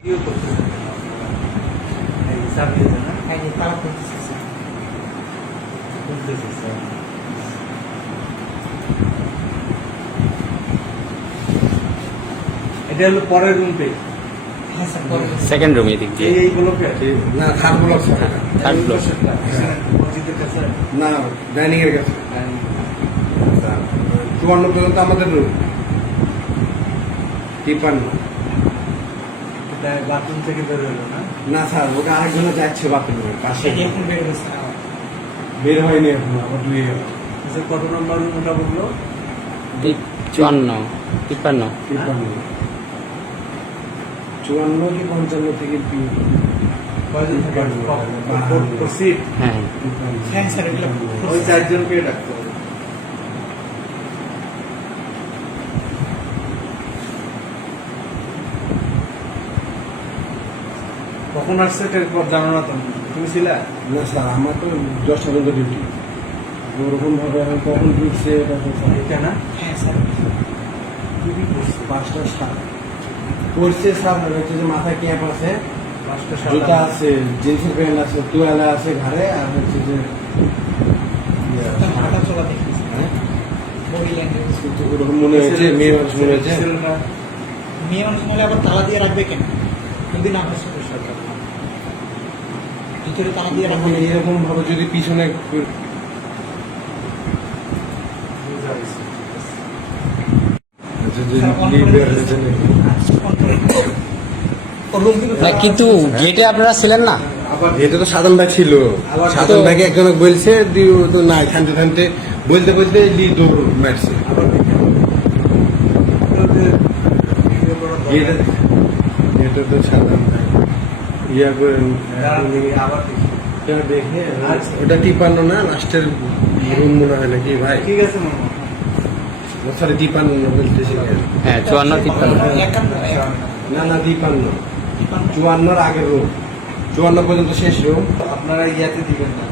Video করতেছেন এই হিসাব দিয়ে না হ্যাঁ এই তালা খুলতেছে স্যার। খুলতেছে স্যার। এটা হলো পরের রুম পে হ্যাঁ স্যার পরে সেকেন্ড রুম এদিক দিয়ে এই ব্লকে না third block sir. Third block মসজিদের কাছে না ডাইনিং এর কাছে স্যার 54 পর্যন্ত আমাদের রুম 53 এটা বাথরুম থেকে বের হলো না না স্যার ওটা আরেকজনে যাচ্ছে বাথরুমে পাশে সেটি এখন বের হয়েছে স্যার আবার। বের হয়নি এখন আবার দুই আচ্ছা, কত নম্বর রুম ওটা বললো 54 53 54 কি 55 থেকে কয়জন থাকে সিট হ্যাঁ হ্যাঁ স্যার এগুলো ওই চারজনকে ডাকতে হবে। কখন আসছে এরপর জানো না তুমি ছিলা না স্যার আমার তো 10 পর্যন্ত ডিউটি ওরকম ভাবে এখন কখন ঢুকছে এটা তো স্যার এটা না হ্যাঁ স্যার খুবই করছে 5টা স্টার করছে স্যার হচ্ছে যে মাথায় ক্যাপ আছে পাঁচটা জুতা আছে জিন্সের প্যান্ট আছে টুয়ালা আছে ঘাড়ে আর হচ্ছে যে তার হাঁটা চলা দেখতেছি হ্যাঁ? বডি ল্যাঙ্গুয়েজ কিন্তু ওরকম মনে হয়েছে মেয়ে মানুষ মনে হয়েছে মেয়ে মানুষ মনে আবার তালা দিয়ে রাখবে কেন যদি না হয় সেটা সরকার ভিতরে তালা দিয়ে রাখবে এখন এরকম ভাবে যদি পিছনে না কিন্তু গেটে আপনারা ছিলেন না এটা তো সাধন ভাই ছিল আবার সাধন ভাইকে একজন বলছে দিয়ে ও তো নাই থানতে থানতে বলতে বলতে দৌড় মারছে এটা তো সাধন ভাই ইয়া করে আবার দেখি। এটা দেখে ওটা 53 না লাস্টের রুম মনে হয় নাকি ভাই ঠিক আছে মামা সরি 53 বলতেছি হ্যাঁ 54 53 একান্ন না না 53 54 আগের রুম 54 পর্যন্ত শেষ রুম আপনারা ইয়াতে দিবেন না